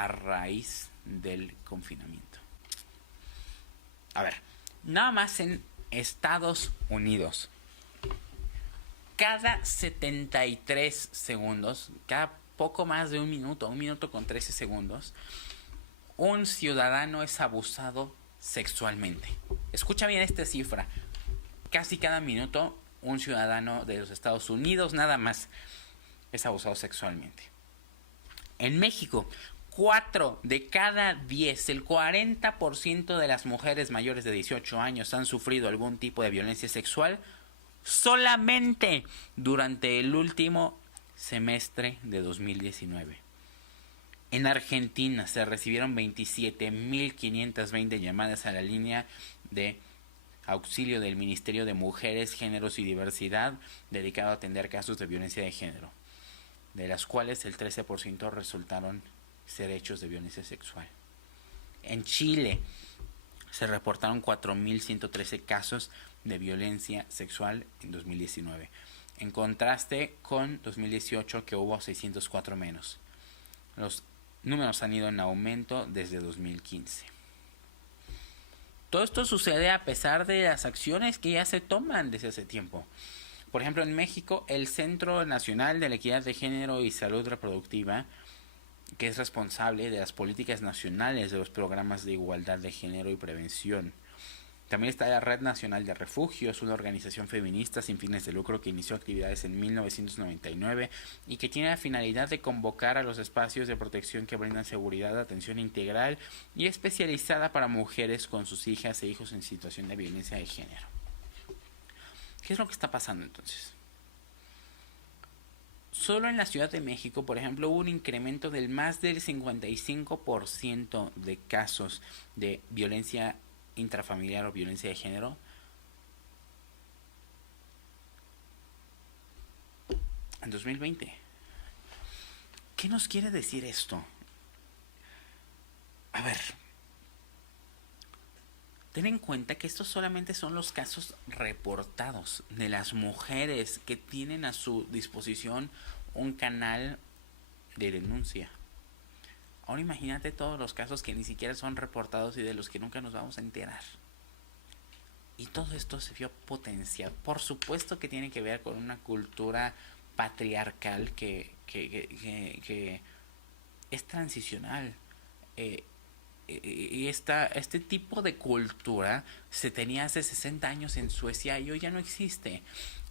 a raíz del confinamiento. A ver, nada más en Estados Unidos, cada 73 segundos, cada poco más de un minuto con 13 segundos, un ciudadano es abusado sexualmente. Escucha bien esta cifra. Casi cada minuto un ciudadano de los Estados Unidos nada más es abusado sexualmente. En México, 4 de cada 10, el 40% de las mujeres mayores de 18 años han sufrido algún tipo de violencia sexual solamente durante el último semestre de 2019. En Argentina se recibieron 27.520 llamadas a la línea de auxilio del Ministerio de Mujeres, Géneros y Diversidad dedicado a atender casos de violencia de género, de las cuales el 13% resultaron ser hechos de violencia sexual. En Chile se reportaron 4.113 casos de violencia sexual en 2019, en contraste con 2018, que hubo 604 menos. Los números han ido en aumento desde 2015. Todo esto sucede a pesar de las acciones que ya se toman desde hace tiempo. Por ejemplo, en México, el Centro Nacional de la Equidad de Género y Salud Reproductiva, que es responsable de las políticas nacionales de los programas de igualdad de género y prevención. También está la Red Nacional de Refugios, una organización feminista sin fines de lucro que inició actividades en 1999 y que tiene la finalidad de convocar a los espacios de protección que brindan seguridad, atención integral y especializada para mujeres con sus hijas e hijos en situación de violencia de género. ¿Qué es lo que está pasando entonces? Solo en la Ciudad de México, por ejemplo, hubo un incremento del más del 55% de casos de violencia intrafamiliar o violencia de género en 2020. ¿Qué nos quiere decir esto? A ver, ten en cuenta que estos solamente son los casos reportados de las mujeres que tienen a su disposición un canal de denuncia. Ahora imagínate todos los casos que ni siquiera son reportados y de los que nunca nos vamos a enterar. Y todo esto se vio potenciado. Por supuesto que tiene que ver con una cultura patriarcal que es transicional. Y este tipo de cultura se tenía hace 60 años en Suecia y hoy ya no existe.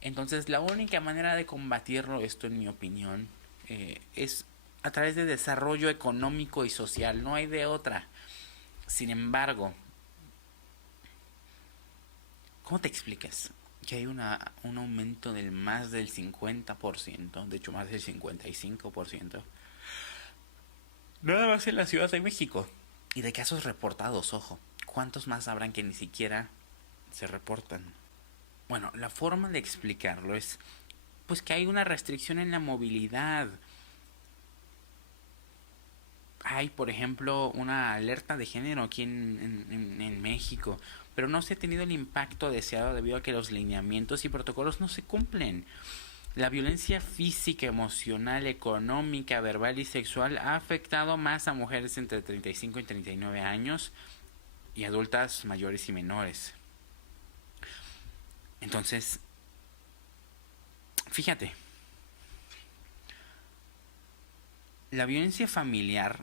Entonces la única manera de combatirlo, esto en mi opinión, es a través de desarrollo económico y social. No hay de otra. Sin embargo, ¿cómo te explicas que hay un aumento del más del 50%, de hecho más del 55%, nada más en la Ciudad de México? Y de casos reportados, ojo, ¿cuántos más habrán que ni siquiera se reportan? Bueno, la forma de explicarlo es pues que hay una restricción en la movilidad. Hay, por ejemplo, una alerta de género aquí en México, pero no se ha tenido el impacto deseado debido a que los lineamientos y protocolos no se cumplen. La violencia física, emocional, económica, verbal y sexual ha afectado más a mujeres entre 35 y 39 años y adultas mayores y menores. Entonces, fíjate, la violencia familiar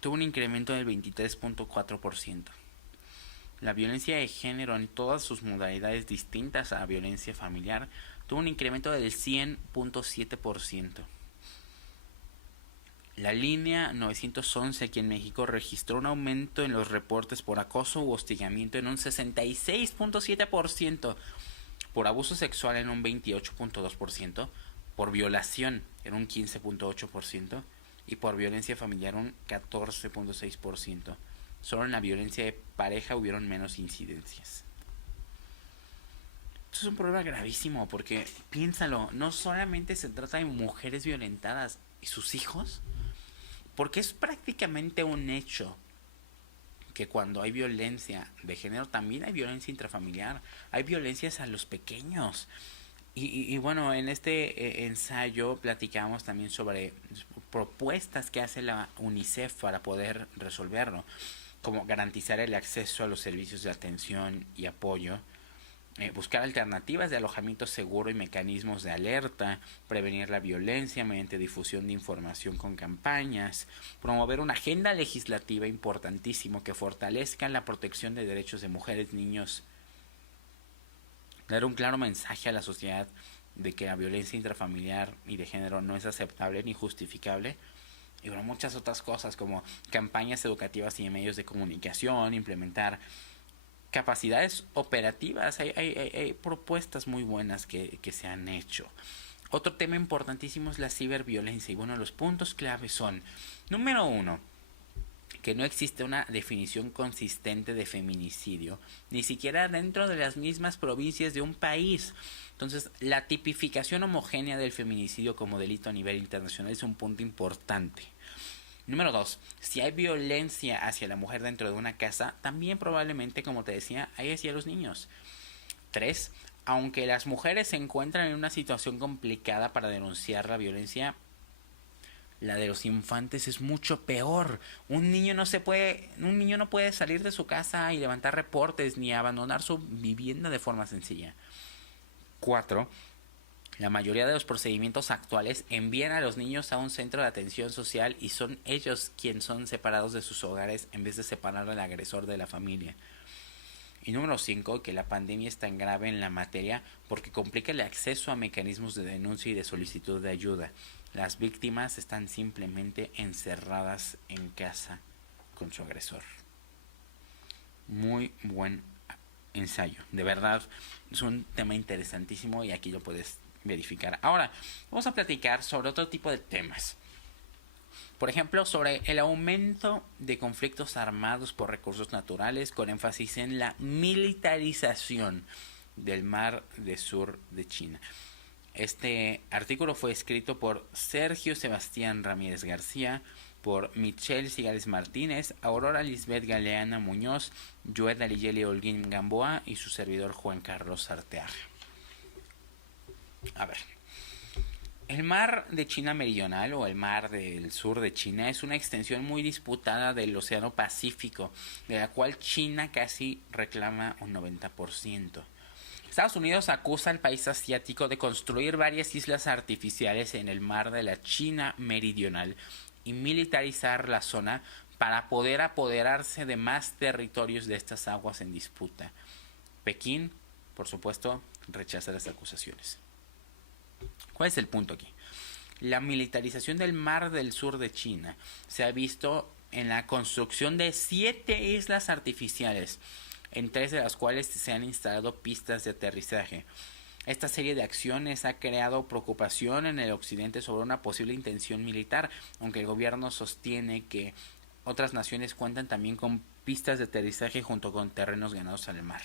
tuvo un incremento del 23.4%. La violencia de género en todas sus modalidades distintas a violencia familiar tuvo un incremento del 100.7%. La línea 911 aquí en México registró un aumento en los reportes por acoso u hostigamiento en un 66.7%, por abuso sexual en un 28.2%, por violación en un 15.8% y por violencia familiar un 14.6%. Solo en la violencia de pareja hubieron menos incidencias. Esto es un problema gravísimo porque, piénsalo, no solamente se trata de mujeres violentadas y sus hijos, porque es prácticamente un hecho que cuando hay violencia de género también hay violencia intrafamiliar, hay violencias a los pequeños. Y bueno, en este ensayo platicamos también sobre propuestas que hace la UNICEF para poder resolverlo, como garantizar el acceso a los servicios de atención y apoyo, buscar alternativas de alojamiento seguro y mecanismos de alerta, prevenir la violencia mediante difusión de información con campañas, promover una agenda legislativa importantísimo que fortalezca la protección de derechos de mujeres, niños, dar un claro mensaje a la sociedad de que la violencia intrafamiliar y de género no es aceptable ni justificable. Y bueno, muchas otras cosas como campañas educativas y medios de comunicación, implementar capacidades operativas. Hay propuestas muy buenas que se han hecho. Otro tema importantísimo es la ciberviolencia. Y bueno, los puntos clave son, número uno, que no existe una definición consistente de feminicidio, ni siquiera dentro de las mismas provincias de un país. Entonces, la tipificación homogénea del feminicidio como delito a nivel internacional es un punto importante. Número 2, si hay violencia hacia la mujer dentro de una casa, también probablemente, como te decía, hay hacia los niños. 3, aunque las mujeres se encuentran en una situación complicada para denunciar la violencia, la de los infantes es mucho peor. Un niño no puede salir de su casa y levantar reportes ni abandonar su vivienda de forma sencilla. 4. La mayoría de los procedimientos actuales envían a los niños a un centro de atención social y son ellos quienes son separados de sus hogares en vez de separar al agresor de la familia. Y número 5, que la pandemia es tan grave en la materia porque complica el acceso a mecanismos de denuncia y de solicitud de ayuda. Las víctimas están simplemente encerradas en casa con su agresor. Muy buen ensayo, de verdad es un tema interesantísimo y aquí lo puedes verificar. Ahora, vamos a platicar sobre otro tipo de temas. Por ejemplo, sobre el aumento de conflictos armados por recursos naturales, con énfasis en la militarización del mar del sur de China. Este artículo fue escrito por Sergio Sebastián Ramírez García, por Michelle Cigales Martínez, Aurora Lisbeth Galeana Muñoz, Joed Aliyeli Holguín Gamboa y su servidor Juan Carlos Arteaga. A ver, el mar de China Meridional o el mar del sur de China es una extensión muy disputada del Océano Pacífico, de la cual China casi reclama un 90%. Estados Unidos acusa al país asiático de construir varias islas artificiales en el mar de la China Meridional y militarizar la zona para poder apoderarse de más territorios de estas aguas en disputa. Pekín, por supuesto, rechaza las acusaciones. ¿Cuál es el punto aquí? La militarización del mar del sur de China se ha visto en la construcción de 7 islas artificiales, en 3 de las cuales se han instalado pistas de aterrizaje. Esta serie de acciones ha creado preocupación en el occidente sobre una posible intención militar, aunque el gobierno sostiene que otras naciones cuentan también con pistas de aterrizaje junto con terrenos ganados al mar.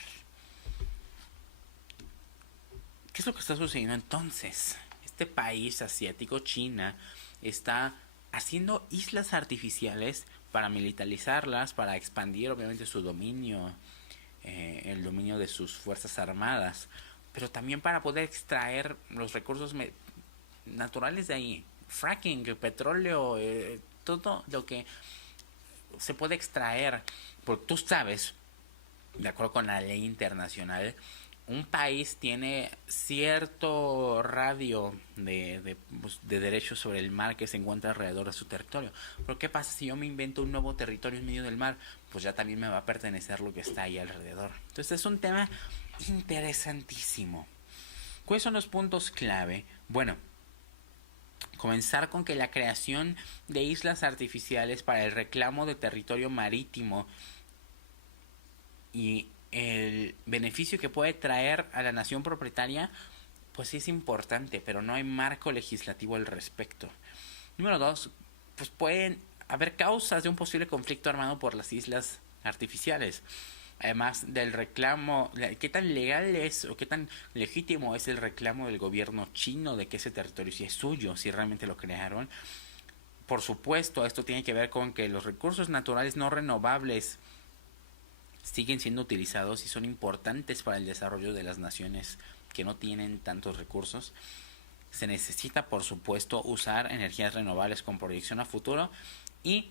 ¿Qué es lo que está sucediendo entonces? Este país asiático, China, está haciendo islas artificiales para militarizarlas, para expandir obviamente su dominio, el dominio de sus fuerzas armadas, pero también para poder extraer los recursos naturales de ahí, fracking, petróleo, todo lo que se puede extraer, porque tú sabes, de acuerdo con la ley internacional, un país tiene cierto radio de derechos sobre el mar que se encuentra alrededor de su territorio. Pero ¿qué pasa si yo me invento un nuevo territorio en medio del mar? Pues ya también me va a pertenecer lo que está ahí alrededor. Entonces es un tema interesantísimo. ¿Cuáles son los puntos clave? Bueno, comenzar con que la creación de islas artificiales para el reclamo de territorio marítimo y el beneficio que puede traer a la nación propietaria, pues es importante, pero no hay marco legislativo al respecto. Número 2, pues pueden haber causas de un posible conflicto armado por las islas artificiales. Además del reclamo, qué tan legal es o qué tan legítimo es el reclamo del gobierno chino de que ese territorio sí es suyo, si realmente lo crearon. Por supuesto, esto tiene que ver con que los recursos naturales no renovables siguen siendo utilizados y son importantes para el desarrollo de las naciones que no tienen tantos recursos. Se necesita, por supuesto, usar energías renovables con proyección a futuro. Y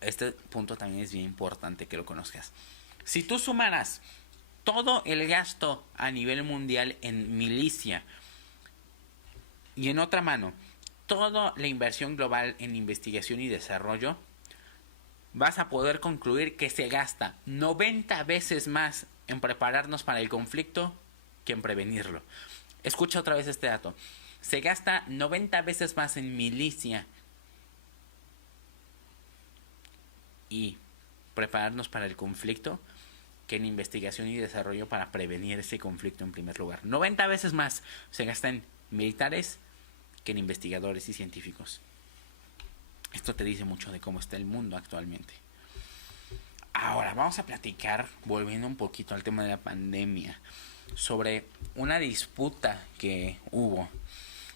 este punto también es bien importante que lo conozcas. Si tú sumaras todo el gasto a nivel mundial en milicia y en otra mano toda la inversión global en investigación y desarrollo, vas a poder concluir que se gasta 90 veces más en prepararnos para el conflicto que en prevenirlo. Escucha otra vez este dato. Se gasta 90 veces más en milicia y prepararnos para el conflicto que en investigación y desarrollo para prevenir ese conflicto en primer lugar. 90 veces más se gasta en militares que en investigadores y científicos. Esto te dice mucho de cómo está el mundo actualmente. Ahora vamos a platicar, volviendo un poquito al tema de la pandemia, sobre una disputa que hubo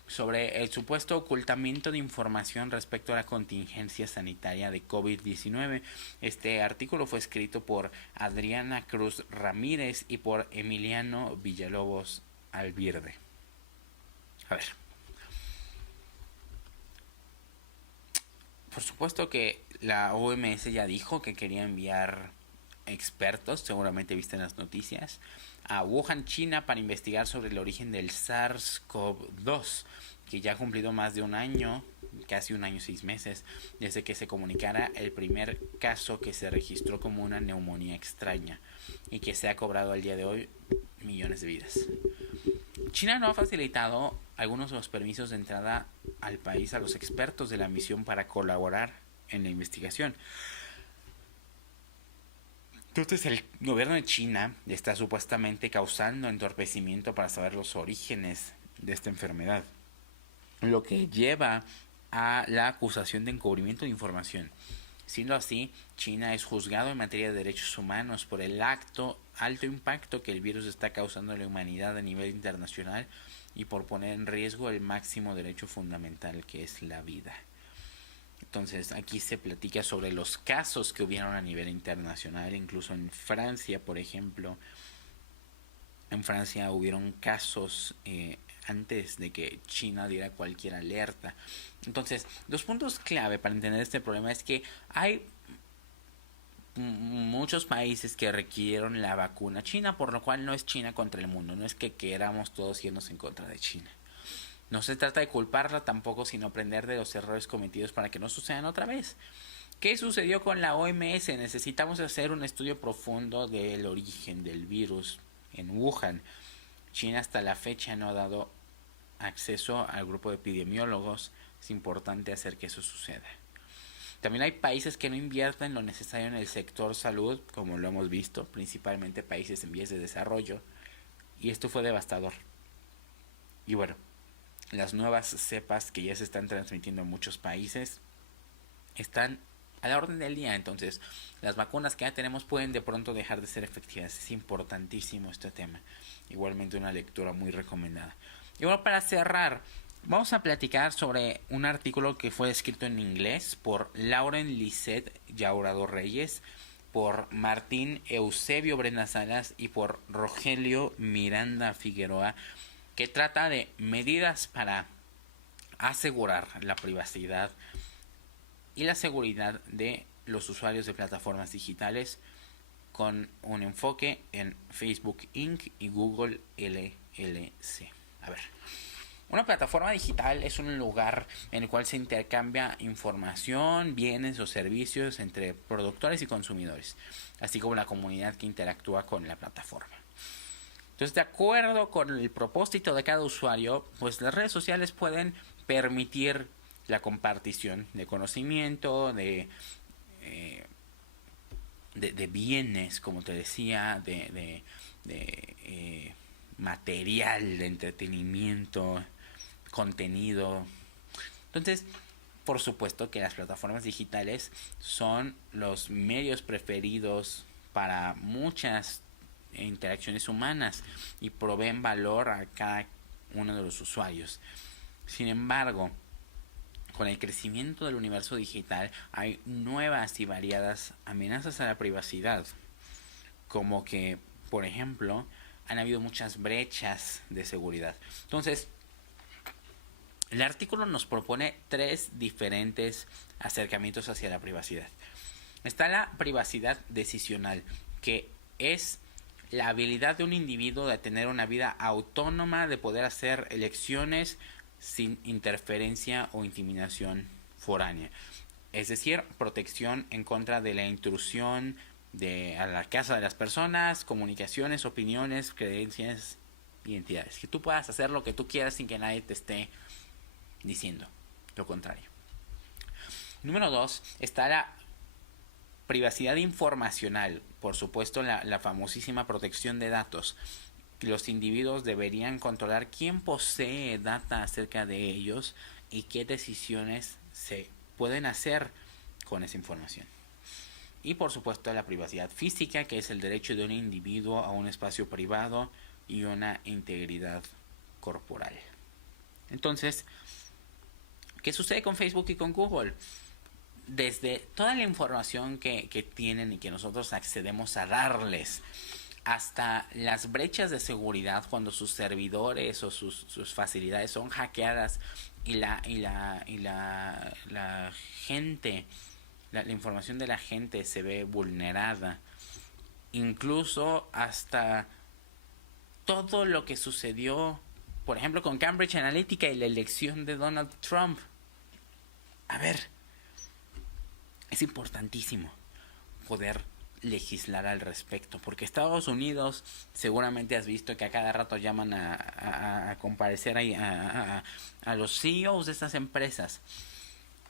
sobre el supuesto ocultamiento de información respecto a la contingencia sanitaria de COVID-19. Este artículo fue escrito por Adriana Cruz Ramírez y por Emiliano Villalobos Alvirde. A ver. Por supuesto que la OMS ya dijo que quería enviar expertos, seguramente viste en las noticias, a Wuhan, China, para investigar sobre el origen del SARS-CoV-2, que ya ha cumplido más de un año, casi un año y 6 meses, desde que se comunicara el primer caso que se registró como una neumonía extraña y que se ha cobrado al día de hoy millones de vidas. China no ha facilitado algunos de los permisos de entrada al país a los expertos de la misión para colaborar en la investigación. Entonces el gobierno de China está supuestamente causando entorpecimiento para saber los orígenes de esta enfermedad, lo que lleva a la acusación de encubrimiento de información. Siendo así, China es juzgado en materia de derechos humanos por el alto impacto que el virus está causando en la humanidad a nivel internacional y por poner en riesgo el máximo derecho fundamental, que es la vida. Entonces aquí se platica sobre los casos que hubieron a nivel internacional, incluso en Francia, por ejemplo. En Francia hubieron casos antes de que China diera cualquier alerta. Entonces, dos puntos clave para entender este problema es que hay muchos países que requirieron la vacuna china, por lo cual no es China contra el mundo, no es que queramos todos irnos en contra de China. No se trata de culparla tampoco, sino aprender de los errores cometidos para que no sucedan otra vez. ¿Qué sucedió con la OMS? Necesitamos hacer un estudio profundo del origen del virus en Wuhan. China hasta la fecha no ha dado acceso al grupo de epidemiólogos. Es importante hacer que eso suceda. También hay países que no invierten lo necesario en el sector salud, como lo hemos visto, principalmente países en vías de desarrollo. Y esto fue devastador. Y bueno, las nuevas cepas que ya se están transmitiendo en muchos países están a la orden del día. Entonces, las vacunas que ya tenemos pueden de pronto dejar de ser efectivas. Es importantísimo este tema. Igualmente una lectura muy recomendada. Y bueno, para cerrar, vamos a platicar sobre un artículo que fue escrito en inglés por Lauren Lisset Yaurado Reyes, por Martín Eusebio Brenda Salas y por Rogelio Miranda Figueroa, que trata de medidas para asegurar la privacidad y la seguridad de los usuarios de plataformas digitales, con un enfoque en Facebook Inc. y Google LLC. A ver, una plataforma digital es un lugar en el cual se intercambia información, bienes o servicios entre productores y consumidores, así como la comunidad que interactúa con la plataforma. Entonces, de acuerdo con el propósito de cada usuario, pues las redes sociales pueden permitir la compartición de conocimiento, de bienes, como te decía, de material, de entretenimiento, contenido. Entonces, por supuesto que las plataformas digitales son los medios preferidos para muchas interacciones humanas y proveen valor a cada uno de los usuarios. Sin embargo, con el crecimiento del universo digital hay nuevas y variadas amenazas a la privacidad, como que, por ejemplo, han habido muchas brechas de seguridad. Entonces, el artículo nos propone 3 diferentes acercamientos hacia la privacidad. Está la privacidad decisional, que es la habilidad de un individuo de tener una vida autónoma, de poder hacer elecciones sin interferencia o intimidación foránea. Es decir, protección en contra de la intrusión a la casa de las personas, comunicaciones, opiniones, creencias, identidades. Que tú puedas hacer lo que tú quieras sin que nadie te esté diciendo lo contrario. Número 2, está la privacidad informacional. Por supuesto, la famosísima protección de datos. Los individuos deberían controlar quién posee data acerca de ellos y qué decisiones se pueden hacer con esa información. Y por supuesto la privacidad física, que es el derecho de un individuo a un espacio privado y una integridad corporal. Entonces, ¿qué sucede con Facebook y con Google? Desde toda la información que tienen y que nosotros accedemos a darles, hasta las brechas de seguridad cuando sus servidores o sus facilidades son hackeadas y la gente, la información de la gente se ve vulnerada. Incluso hasta todo lo que sucedió, por ejemplo, con Cambridge Analytica y la elección de Donald Trump. A ver, es importantísimo poder legislar al respecto, porque Estados Unidos, seguramente has visto que a cada rato llaman a comparecer a los CEOs de estas empresas.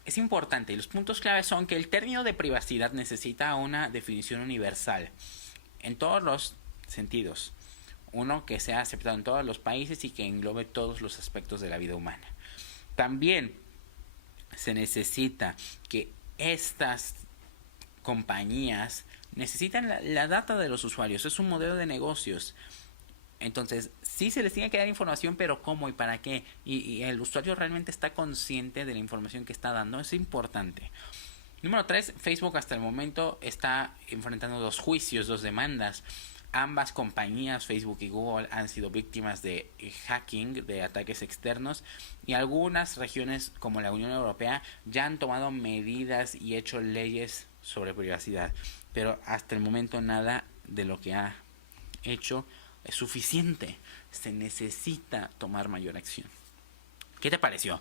Es importante, y los puntos claves son que el término de privacidad necesita una definición universal en todos los sentidos, uno que sea aceptado en todos los países y que englobe todos los aspectos de la vida humana. También se necesita que estas compañías necesitan la data de los usuarios, es un modelo de negocios. Entonces, sí se les tiene que dar información, pero ¿cómo y para qué? Y el usuario realmente está consciente de la información que está dando, es importante. Número 3, Facebook hasta el momento está enfrentando 2 juicios, 2 demandas. Ambas compañías, Facebook y Google, han sido víctimas de hacking, de ataques externos, y algunas regiones como la Unión Europea ya han tomado medidas y hecho leyes sobre privacidad. Pero hasta el momento nada de lo que ha hecho es suficiente. Se necesita tomar mayor acción. ¿Qué te pareció?